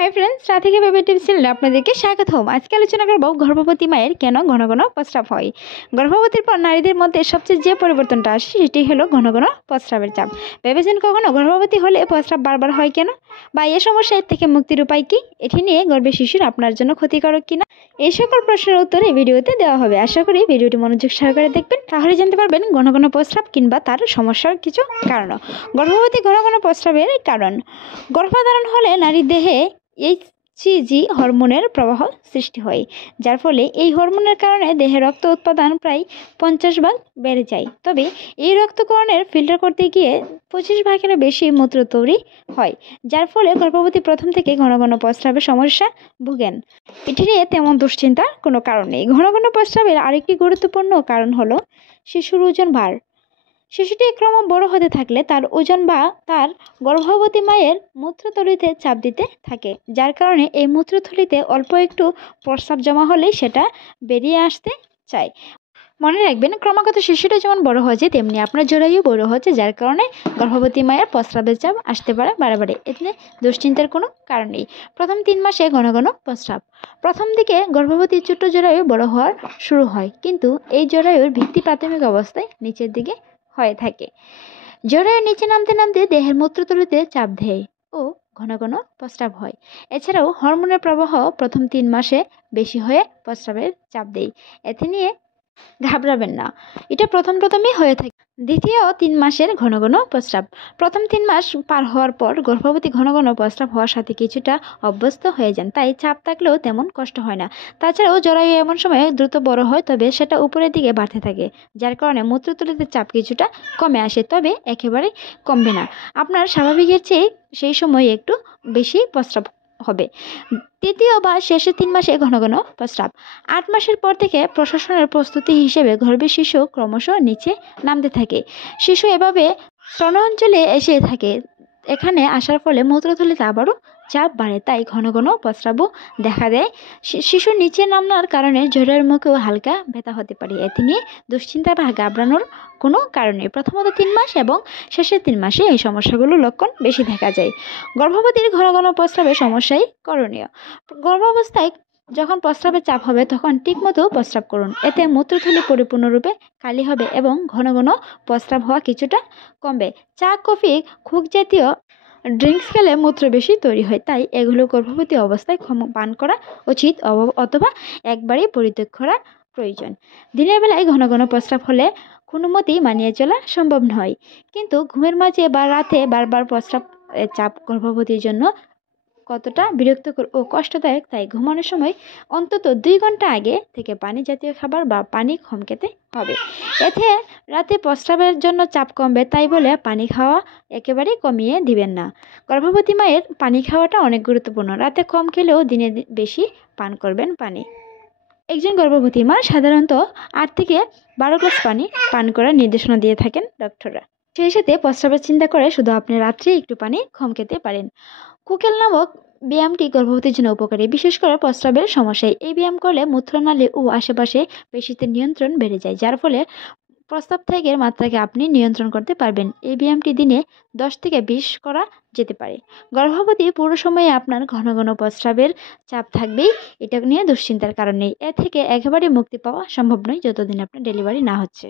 Hi friends, Radhika baby tips চ্যানেলে আপনাদেরকে স্বাগতম। আজকে আলোচনা করব গর্ভবতী মায়ের কেন ঘন ঘন প্রস্রাব হয়। গর্ভবতীর পর নারীদের মধ্যে সবচেয়ে যে পরিবর্তনটা আসে সেটি হলো ঘন ঘন প্রস্রাবের চাপ। ভেবেছেন কখনো গর্ভবতী হলে প্রস্রাব বারবার হয় কেন, বা এই সমস্যা থেকে মুক্তির উপায় কি? এটি নিয়ে গর্ভের শিশুর আপনার জন্য ক্ষতিকারক কিনা, এই সকল প্রশ্নের উত্তর এই ভিডিওতে দেওয়া হবে। আশা করি ভিডিওটি মনোযোগ সহকারে দেখবেন, তাহলে জানতে পারবেন ঘন ঘন প্রস্রাব কিংবা তার সমস্যার কিছু কারণ। গর্ভবতী ঘন ঘন প্রস্রাবের কারণ: গর্ভধারণ হলে নারীর দেহে এইচসিজি হরমোনের প্রবাহ সৃষ্টি হয়, যার ফলে এই হরমোনের কারণে দেহে রক্ত উৎপাদন প্রায় 50 ভাগ বেড়ে যায়। তবে এই রক্তকরণের ফিল্টার করতে গিয়ে 25 ভাগেরও বেশি মূত্র তৈরি হয়, যার ফলে গর্ভবতী প্রথম থেকে ঘন ঘন প্রস্রাবের সমস্যা ভোগেন। এটি নিয়ে তেমন দুশ্চিন্তার কোনো কারণ নেই। ঘন ঘন প্রস্রাবের আরেকটি গুরুত্বপূর্ণ কারণ হলো শিশুর ওজন ভার। শিশুটি ক্রমশ বড় হতে থাকলে তার ওজন বা তার গর্ভবতী মায়ের মূত্রথলিতে চাপ দিতে থাকে, যার কারণে এই মূত্রথলিতে অল্প একটু প্রস্রাব জমা হলেই সেটা বেরিয়ে আসতে চায়। মনে রাখবেন, ক্রমাগত শিশুটা যেমন বড় হচ্ছে তেমনি আপনার জরায়ু বড় হচ্ছে, যার কারণে গর্ভবতী মায়ের প্রস্রাবের চাপ আসতে পারে বারে। এতে দুশ্চিন্তার কোনো কারণ নেই। প্রথম 3 মাসে ঘন ঘন প্রস্রাব। প্রথম দিকে গর্ভবতীর ছোট্ট জরায়ু বড় হওয়ার শুরু হয়, কিন্তু এই জরায়ুর ভিত্তি প্রাথমিক অবস্থায় নিচের দিকে হয়ে থাকে। জরায়ু নিচে নামতে নামতে দেহের মূত্রথলিতে চাপ দেয় ও ঘন ঘন প্রস্রাব হয়। এছাড়াও হরমোনের প্রবাহ প্রথম 3 মাসে বেশি হয়ে প্রস্রাবের চাপ দেয়। এতে নিয়ে ঘাবড়াবেন না, এটা প্রথমেই হয়ে থাকে। দ্বিতীয় 3 মাসের ঘন ঘন প্রস্রাব। প্রথম 3 মাস পার হওয়ার পর গর্ভবতী ঘন ঘন প্রস্রাব হওয়ার সাথে কিছুটা অভ্যস্ত হয়ে যান, তাই চাপ থাকলেও তেমন কষ্ট হয় না। তাছাড়াও জরায়ু এমন সময় দ্রুত বড় হয়, তবে সেটা উপরের দিকে বাড়তে থাকে, যার কারণে মূত্রথলিতে চাপ কিছুটা কমে আসে, তবে একেবারে কমবে না। আপনার স্বাভাবিকের চেয়ে সেই সময় একটু বেশি প্রস্রাব হবে। তৃতীয় বা শেষের 3 মাসে ঘন ঘন প্রস্রাব। 8 মাসের পর থেকে প্রসবের প্রস্তুতি হিসেবে গর্ভের শিশু ক্রমশ নিচে নামতে থাকে। শিশু এভাবে স্তন অঞ্চলে এসে থাকে। এখানে আসার ফলে মূত্রথলিতে আবারও চাপ বাড়ে, তাই ঘন ঘন প্রস্রাবও দেখা দেয়। শিশুর নিচে নামার কারণে জরায়ুর মুখেও হালকা ব্যথা হতে পারে। এতে নিয়ে দুশ্চিন্তা বা ঘাবড়ানোর কোনো কারণ নেই। প্রথমত 3 মাস এবং শেষের 3 মাসে এই সমস্যাগুলোর লক্ষণ বেশি দেখা যায়। গর্ভবতীর ঘন ঘন প্রস্রাবের সমস্যাই করণীয়: গর্ভাবস্থায় যখন প্রস্রাবের চাপ হবে তখন ঠিকমতো প্রস্রাব করুন। এতে মূত্রথলি পরিপূর্ণরূপে খালি হবে এবং ঘন ঘন প্রস্রাব হওয়া কিছুটা কমবে। চা, কফি, কোক জাতীয় ড্রিঙ্কস খেলে মূত্র বেশি তৈরি হয়, তাই এগুলো গর্ভবতী অবস্থায় পান করা উচিত অথবা একবারই পরিত্যাগ করা প্রয়োজন। দিনের বেলায় ঘন ঘন প্রস্রাব হলে কোনো মতেই মানিয়ে চলা সম্ভব নয়, কিন্তু ঘুমের মাঝে বা রাতে বারবার প্রস্রাব চাপ গর্ভবতীর জন্য কতটা বিরক্তকর ও কষ্টদায়ক, তাই ঘুমানোর সময় অন্তত 2 ঘন্টা আগে থেকে পানি জাতীয় খাবার বা পানি কম খেতে হবে। এতে রাতে প্রস্রাবের জন্য চাপ কমবে, তাই বলে পানি খাওয়া একেবারেই কমিয়ে দিবেন না। গর্ভবতী মায়ের পানি খাওয়াটা অনেক গুরুত্বপূর্ণ। রাতে কম খেলেও দিনে বেশি পান করবেন পানি। একজন গর্ভবতী মা সাধারণত 8 থেকে 12 গ্লাস পানি পান করার নির্দেশনা দিয়ে থাকেন ডক্টররা। সেই সাথে প্রস্রাবের চিন্তা করে শুধু আপনি রাত্রে একটু পানি কম খেতে পারেন। কুকেল নামক ব্যায়ামটি গর্ভবতীর জন্য উপকারী, বিশেষ করে প্রস্রাবের সমস্যায়। এই ব্যায়াম করলে মূত্রনালী ও আশেপাশে পেশিতে নিয়ন্ত্রণ বেড়ে যায়, যার ফলে প্রস্রাব ত্যাগের মাত্রাকে আপনি নিয়ন্ত্রণ করতে পারবেন। এই ব্যায়ামটি দিনে 10 থেকে 20 করা যেতে পারে। গর্ভবতী পুরো সময়ে আপনার ঘন ঘন প্রস্রাবের চাপ থাকবেই, এটা নিয়ে দুশ্চিন্তার কারণ নেই। এ থেকে একেবারে মুক্তি পাওয়া সম্ভব নয় যতদিন আপনার ডেলিভারি না হচ্ছে।